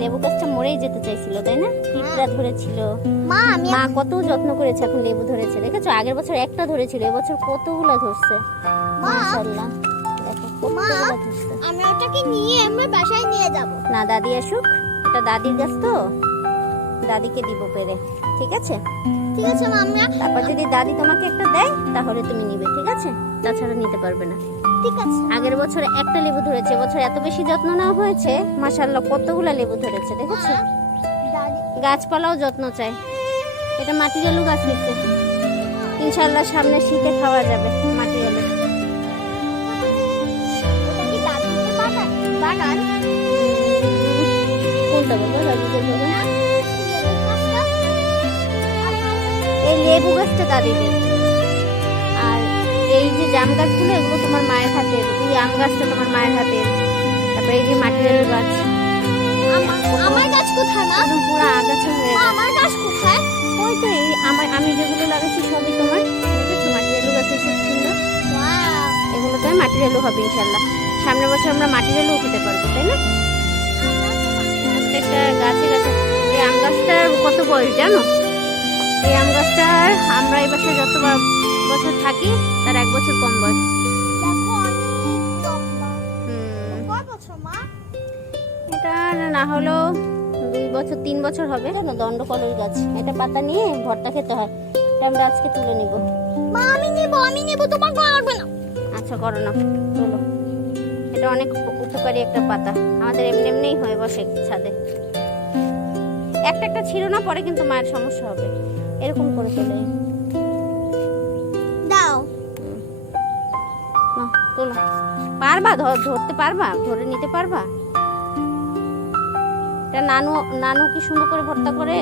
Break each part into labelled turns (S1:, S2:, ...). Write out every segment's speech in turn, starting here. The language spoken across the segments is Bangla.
S1: লেবু গাছটা মরেই যেতে তাই না? ধরেছিল। কত যত্ন করেছে লেবু ধরেছে দেখেছ? আগের বছর একটা ধরেছিল এবছর কতগুলো ধরছে?
S2: নিয়ে আমরা
S1: না দাদি আসুক। দাদির গাছ তো। দাদিকে দিব পেরে। ঠিক আছে?
S2: ঠিক আছে আমরা
S1: তারপর যদি দাদি তোমাকে একটা দেয় তাহলে তুমি নিবে ঠিক আছে? তাছাড়া নিতে পারবে না।
S2: ঠিক আছে।
S1: আগের বছর একটা লেবু ধরেছে এবছর এত বেশি যত্ন নেওয়া হয়েছে মাশাআল্লাহ কতগুলো লেবু ধরেছে দেখেছ?
S2: দাদি।
S1: গাছপালাও যত্ন চাই এটা মাটি আলু গাছ নিচ্ছে ইনশাল্লাহ সামনে শীতে খাওয়া যাবে মাটি আলু
S2: ওটা কি দাদির বাগান বাগান
S1: কোনটা বলো? লেবু গাছটা দাদিদের আর এই যে জাম গাছগুলো এগুলো তোমার মায়ের হাতের এই আম গাছটা তোমার মায়ের হাতের তারপরে এই যে মাটি আলু গাছ।
S2: আমার গাছ কোথায় মা?
S1: একদম পুরো আগাছা হয়ে
S2: আমার গাছ কোথায়?
S1: ওই তো এই আমার আমি যেগুলো লাগাচ্ছি সবই তোমার। দেখেছ মাটি আলু গাছ এসে সুন্দর। এগুলোতে মাটির আলু হবে ইনশাল্লাহ সামনের বছর আমরা মাটির আলু উঠাতে পারব তাই না? প্রত্যেকটা গাছে গাছে এই আম গাছটার কত বয়স জানো? এই আম গাছটার আমরা এই বছর যত বছর থাকি তার এক বছর কম বয়স। এটা না হলেও দুই বছর তিন বছর হবে। জানো দণ্ডকলই গাছ। এটা পাতা নিয়ে ভর্তা খেতে হয়। এটা আমরা আজকে তুলে নিব।
S2: মা আমি নেব আমি নেব তোমার কোনো লাগবে না।
S1: আচ্ছা করো না। চলো। এটা অনেক উপকারী একটা পাতা। আমাদের এমনি এমনিই হয়ে বসে ছাদে। একটা একটা ছিল না পরে কিন্তু মায়ের সমস্যা হবে। এরকম করে তোলে।
S2: দাও।
S1: তোলো। পারবা ধর ধরতে পারবা ধরে নিতে পারবা? এটা নানু নানু কি সুন্দর করে ভর্তা করে!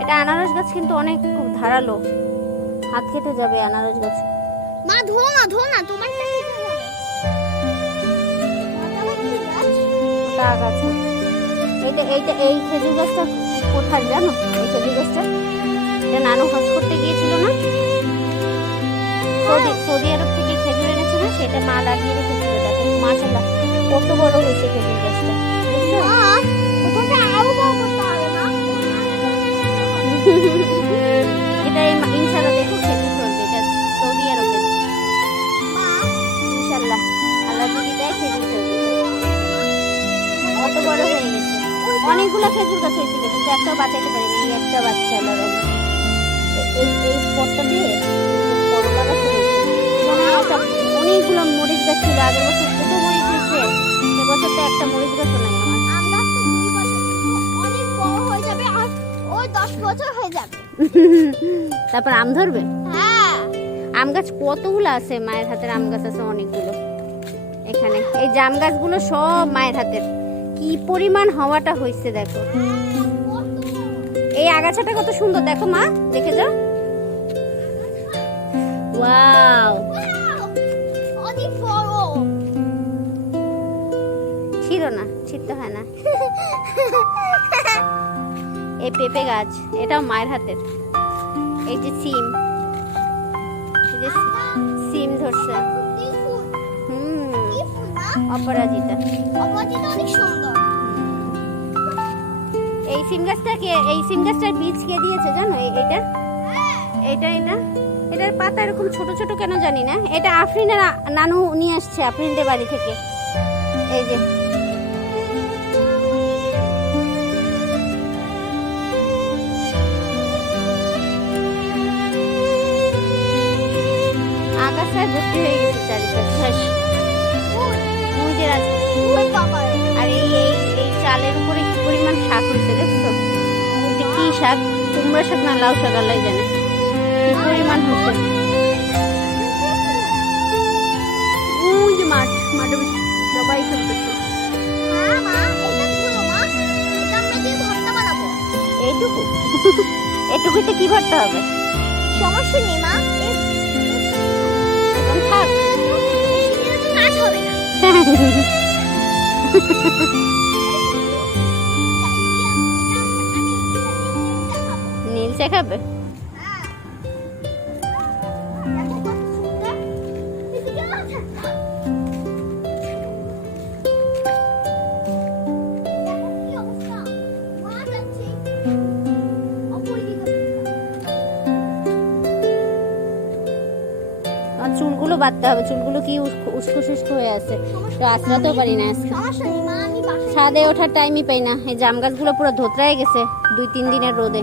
S1: এটা আনারস গাছ কিন্তু অনেক খুব ধারালো। হাত কেটে যাবে আনারস গাছে।
S2: মা, ধো না ধো না তোমারটা কি ওটা
S1: এইটা এই খেজুর কোথায় জানো? এই এটা নানু করতে গিয়েছিল না? সৌদি সৌদি আরব থেকে খেজুর এনেছে সেটা মা লাগিয়ে রেখেছিল। দেখো মাশাল্লাহ কত বড় হয়েছে খেজুর গাছটা। অনেকগুলো খেজুর গাছ হয়েছিল কিন্তু একটাও বাঁচাইতে পারিনি এই একটা বাচ্চা এই এই স্পটটা দিয়ে করলা গাছ অনেকগুলো মরিচ গাছ ছিল আগের বছর মরিচ হয়েছে এবছর তো একটা মরিচ গাছও নাই আমার।
S2: আম গাছটা দুই বছর কিন্তু অনেক বড় হয়ে যাবে আর ওই দশ বছর হয়ে যাবে।
S1: তারপর আম ধরবে?
S2: হ্যাঁ।
S1: আম গাছ কতগুলো আছে? মায়ের হাতের আম গাছ আছে অনেকগুলো। এখানে এই জাম গাছগুলো সব মায়ের হাতের। কি পরিমাণ হওয়াটা হয়েছে দেখো। এই আগাছাটা কত সুন্দর, দেখো মা, দেখে যাও। ওয়াও। ছিল না ছিটতে হয় না। এই পেঁপে গাছ, এটাও মায়ের হাতের। এই যে সিম। সিম ধরছে। অপরাজিতা।
S2: অপরাজিতা অনেক সুন্দর।
S1: এই সিম গাছটাকে এই সিম গাছটার বীজ কে দিয়েছে জানো? এই- এইটা এইটা এটা এটার পাতা এরকম ছোট ছোট কেন জানি না? এটা আফরিনের নানু নিয়ে আসছে আফরিনদের বাড়ি থেকে। এই যে। আগাছায় ভর্তি হয়ে গেছে চারিপাশ।
S2: ফুল বাবা
S1: আর এই এই এই চালের উপরে কি পরিমাণ শাক হয়েছে দেখছ? কি শাক? কুমড়া শাক না লাউ শাক আল্লাহ জানে। কি পরিমাণ হয়েছে। মাঠ মাঠে সবাই এইটুকু। এটুকুতে কি ভরতে হবে? নীল চা বাঁধতে হবে। চুলগুলো কি উস্কো উস্কো হয়ে আছে? তো আঁচড়াতেও পারি না আজকে। ছাদে ওঠার টাইমই পাই না। এই জাম গাছগুলো পুরো ধোতরায় গেছে দুই তিন দিনের রোদে।